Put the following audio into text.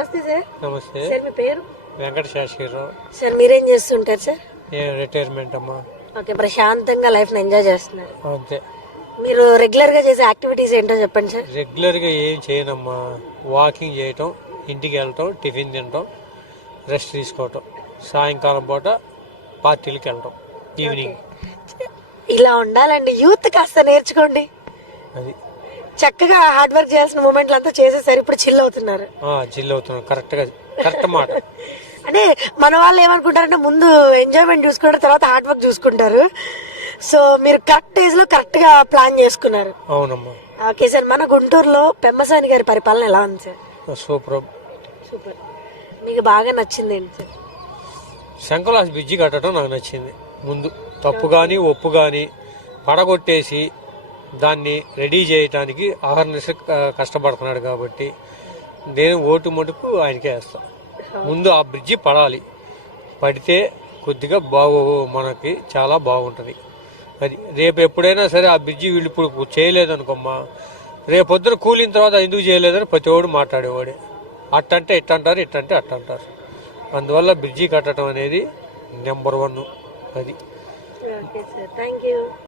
నమస్తే సార్. నమస్తే సార్ మీ పేరు? వెంకట శాస్త్రిరావు. సార్ మీరేం చేస్తుంటారు సార్? నేను రిటైర్మెంట్ అమ్మా. ఓకే, ప్రశాంతంగా లైఫ్ ని ఎంజాయ్ చేస్తున్నారు. అంతే. మీరు రెగ్యులర్ గా చేసే యాక్టివిటీస్ ఏంటో చెప్పండి సార్. రెగ్యులర్గా ఏం చేయనమ్మా. వాకింగ్ చేయటం, ఇంటికి వెళ్ళటం, టిఫిన్ తినటం, రెస్ట్ తీసుకోవటం, సాయంకాలం పూట పార్టీలకు వెళ్ళటం, ఈవినింగ్. ఇలా ఉండాలండి యూత్, కాస్త నేర్చుకోండి. అది చక్కగా హార్డ్ వర్క్ చేయాల్సిన మూమెంట్లు అంతా చేసేసారు, ఇప్పుడు చిల్ అవుతున్నారు. జిల్ అవుతున్నాం. కరెక్ట్ మాట. అంటే మన వాళ్ళు ఏమనుకుంటారంటే ముందు ఎంజాయ్మెంట్ చూసుకుంటారు, తర్వాత హార్డ్ వర్క్ చూసుకుంటారు. సో మీరు కరెక్ట్ ఏజ్ లో కరెక్ట్ గా ప్లాన్ చేసుకున్నారు. అవునమ్మా. ఓకే సార్, మన గుంటూరులో పెమ్మసాని గారి పరిపాలన ఎలా ఉంది సార్? సూపర్. మీకు బాగా నచ్చింది ఏంటి సార్? శంకలాస్ బ్రిడ్జి కట్టడం నాకు నచ్చింది. ముందు తప్పు కానీ ఒప్పు కానీ పడగొట్టేసి దాన్ని రెడీ చేయడానికి అహర్నిశ కష్టపడుతున్నాడు కాబట్టి నేను ఓటు మటుకు ఆయనకే వేస్తాను. ముందు ఆ బ్రిడ్జి పడాలి. పడితే కొద్దిగా మనకి చాలా బాగుంటుంది. అది రేపు ఎప్పుడైనా సరే ఆ బ్రిడ్జి వీళ్ళు ఇప్పుడు చేయలేదనుకోమ్మా, రేపొద్దున కూలిన తర్వాత ఎందుకు చేయలేదని ప్రతి ఒడు మాట్లాడేవాడే. అట్టంటే ఇట్టంటారు, ఇట్టంటే అట్టంటారు. అందువల్ల బ్రిడ్జి కట్టడం అనేది నెంబర్ 1. అది. Okay sir, thank you.